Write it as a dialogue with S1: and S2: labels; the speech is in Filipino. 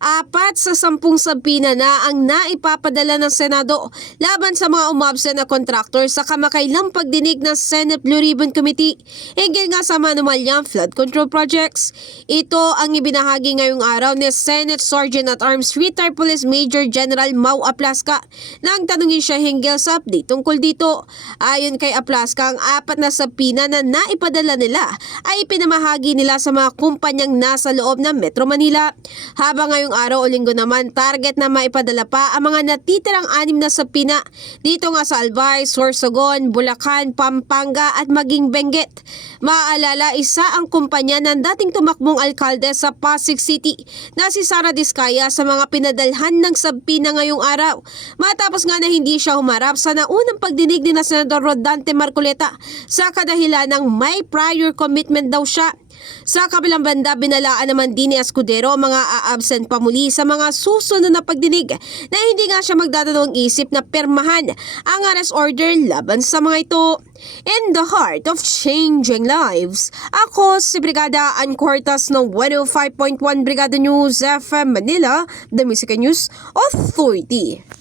S1: Apat sa sampung sabina na ang naipapadala ng Senado laban sa mga umabsent na kontraktor sa kamakailang pagdinig ng Senate Blue Ribbon Committee hinggil nga sa manumalyang flood control projects. Ito ang ibinahagi ngayong araw ni Senate Sergeant at Arms Retired Police Major General Mau Aplaska nang tanungin siya hinggil sa update tungkol dito. Ayon kay Aplaska, ang apat na sabina na naipadala nila ay pinamahagi nila sa mga kumpanyang nasa loob ng Metro Manila. Habang ngayong araw o linggo naman, target na maipadala pa ang mga natitirang anim na sapina dito nga sa Albay, Sorsogon, Bulacan, Pampanga at maging Benguet. Maaalala, isa ang kumpanya ng dating tumakbong alkalde sa Pasig City na si Sara Diskaya sa mga pinadalhan ng sabina ngayong araw. Matapos nga na hindi siya humarap sa naunang pagdinig ni na Senador Rodante Marcoleta sa kadahilan ng may prior commitment daw siya. Sa kabilang banda, binalaan naman din ni Escudero mga a-absent pa muli sa mga susunod na pagdinig na hindi nga siya magdadalawang isip na permahan ang arrest order laban sa mga ito. In the heart of changing lives, ako si Brigada Ann Cortas ng 105.1 Brigada News FM Manila, The Music News Authority.